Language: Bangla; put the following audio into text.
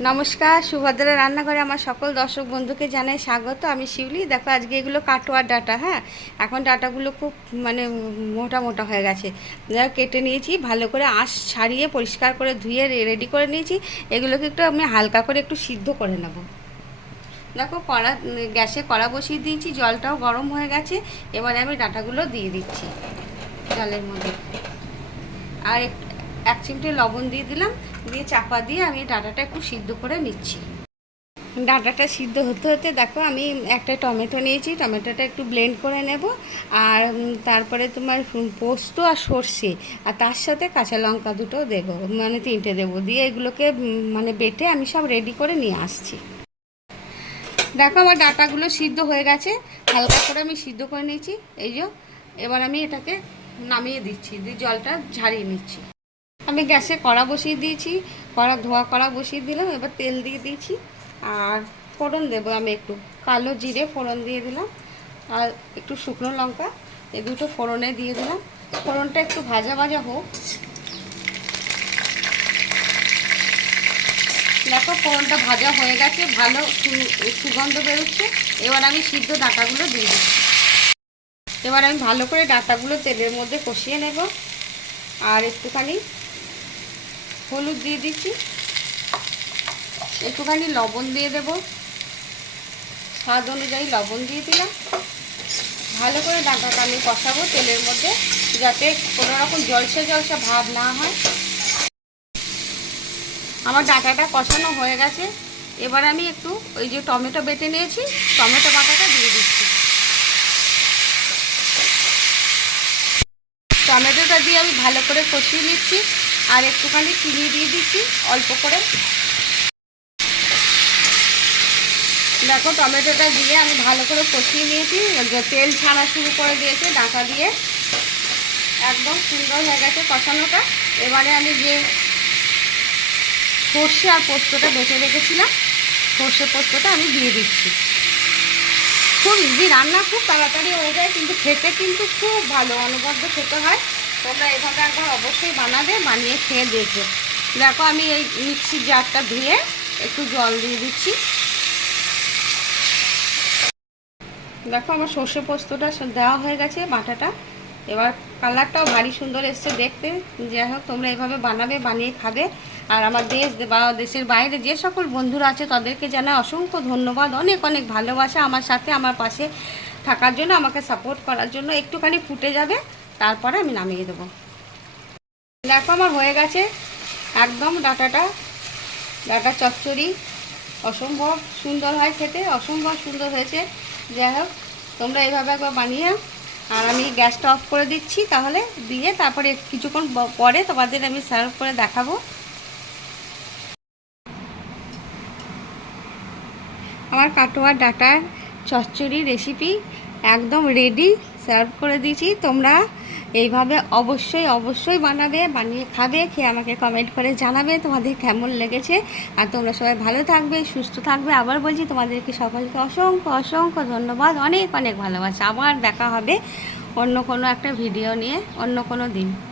নমস্কার সুভদ্রা রান্নাঘরে আমার সকল দর্শক বন্ধুকে জানাই স্বাগত। আমি শিউলি। দেখো, আজকে এগুলো কাটোয়ার ডাটা হ্যাঁ? এখন ডাটাগুলো খুব মানে মোটা মোটা হয়ে গেছে। কেটে নিয়েছি, ভালো করে আঁশ ছাড়িয়ে পরিষ্কার করে ধুয়ে রেডি করে নিয়েছি। এগুলোকে একটু আমি হালকা করে একটু সিদ্ধ করে নেব। দেখো, কড়া, গ্যাসে কড়া বসিয়ে দিয়েছি, জলটাও গরম হয়ে গেছে। এবারে আমি ডাটাগুলো দিয়ে দিচ্ছি জলের মধ্যে। আর এক- এক চিমটে লবণ দিয়ে দিলাম, দিয়ে চাপা দিয়ে আমি ডাটাটা একটু সিদ্ধ করে নিচ্ছি। ডাটাটা সিদ্ধ হতে হতে দেখো আমি একটা টমেটো নিয়েছি, টমেটোটা একটু ব্লেন্ড করে নেব, আর তারপরে তোমার পোস্ত আর সর্ষে, আর তার সাথে কাঁচা লঙ্কা দুটো দেবো মানে তিনটে দেবো, দিয়ে এগুলোকে মানে বেটে আমি সব রেডি করে নিয়ে আসছি। দেখো আমার ডাটাগুলো সিদ্ধ হয়ে গেছে, হালকা করে আমি সিদ্ধ করে নিয়েছি, এই যে, এবার আমি এটাকে নামিয়ে দিচ্ছি, দিয়ে জলটা ঝারিয়ে নিচ্ছি। আমি গ্যাসে কড়া বসিয়ে দিয়েছি, কড়া ধোয়া কড়া বসিয়ে দিলাম, এবার তেল দিয়ে দিয়েছি। আর ফোড়ন দেবো আমি একটু, কালো জিরে ফোড়ন দিয়ে দিলাম, আর একটু শুকনো লঙ্কা, এই দুটো ফোড়নে দিয়ে দিলাম। ফোড়নটা একটু ভাজা ভাজা হোক। দেখো ফোড়নটা ভাজা হয়ে গেছে, ভালো সুগন্ধ বেরোচ্ছে। এবার আমি সিদ্ধ ডাটাগুলো দিয়ে দিচ্ছি। এবার আমি ভালো করে ডাটাগুলো তেলের মধ্যে কষিয়ে নেব। আর একটুখানি হলুদ দিয়ে দিচ্ছি। একটুখানি লবণ দিয়ে দেব। স্বাদ অনুযায়ী লবণ দিয়ে দিলাম। ভালো করে ডাঁটাটা আমি কষাবো তেলের মধ্যে, যাতে কোনো রকম জলসা জলসা ভাব না হয়। আমার ডাঁটাটা কষানো হয়ে গেছে। এবার আমি একটু ওই যে টমেটো বেটে নিয়েছি, টমেটো বাটাটা দিয়ে দিচ্ছি। টমেটোটা দিয়ে আমি ভালো করে কষিয়ে নিচ্ছি। আর একটুখানি চিনি দিয়ে দিচ্ছি, অল্প করে। দেখো টমেটোটা দিয়ে আমি ভালো করে কষিয়ে নিয়েছি। তেল ছাড়া শুরু করে দিয়েছে ডাঁটা দিয়ে। একদম সুন্দর হয়ে গেছে কষানোটা। এবারে আমি যে সর্ষে আর পোস্তটা বেটে রেখেছিলাম, সর্ষে পোস্তটা আমি দিয়ে দিচ্ছি। খুব ইজি রান্না খুব তাড়াতাড়ি হয়ে যায়, কিন্তু খেতে কিন্তু খুব ভালো, অনবদ্য খেতে হয়। তোমরা এভাবে একবার অবশ্যই বানাবে, বানিয়ে খেয়ে দেখবে। দেখো আমি এই মিক্সির জারটা ধুয়ে একটু জল দিয়ে দিচ্ছি। দেখো আমার সর্ষে পোস্তটা দেওয়া হয়ে গেছে বাটাটা। এবার কালারটাও ভারী সুন্দর এসছে দেখতে। যাই হোক, তোমরা এভাবে বানাবে, বানিয়ে খাবে। আর আমার দেশ বা দেশের বাইরে যে সকল বন্ধুরা আছে, তাদেরকে জানাই অসংখ্য ধন্যবাদ। অনেক অনেক ভালোবাসা আমার সাথে, আমার পাশে থাকার জন্য, আমাকে সাপোর্ট করার জন্য। একটুখানি ফুটে যাবে। তারপরে আমি নামিয়ে দেবো। দেখো আমার হয়ে গেছে একদম ডাটাটা। ডাটা চচ্চড়ি। অসম্ভব সুন্দর হয় খেতে, অসম্ভব সুন্দর হয়েছে। যাই হোক, তোমরা এইভাবে একবার বানিয়ে আর আমি গ্যাসটা অফ করে দিচ্ছি তাহলে দিয়ে তারপরে কিছুক্ষণ পরে তোমাদের আমি সার্ভ করে দেখাবো। আমার কাটোয়া ডাটার চচ্চড়ি রেসিপি একদম রেডি সার্ভ করে দিয়েছি। তোমরা এইভাবে অবশ্যই অবশ্যই বানাবে, বানিয়ে খাবে, খেয়ে আমাকে কমেন্ট করে জানাবে তোমাদের কেমন লেগেছে। আর তোমরা সবাই ভালো থাকবে, সুস্থ থাকবে। আবার বলছি, তোমাদেরকে সকলকে অসংখ্য অসংখ্য ধন্যবাদ। অনেক অনেক ভালোবাসা। আবার দেখা হবে অন্য কোনো একটা ভিডিও নিয়ে, অন্য কোনো দিন।